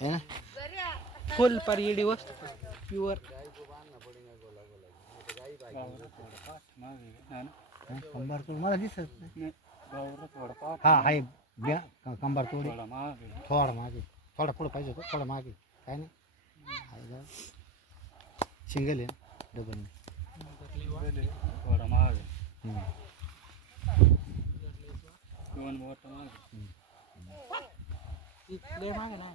है ना फुल पर ये डिवोर्स प्योर कंबर तोड हाँ, कंबर थोडा मागे थोडा पुढं पाइज थोडा मागे है ना सिंगल है डबल हम्म। हम्म। ना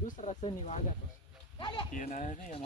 दुसरा सनी वाघाचा येणार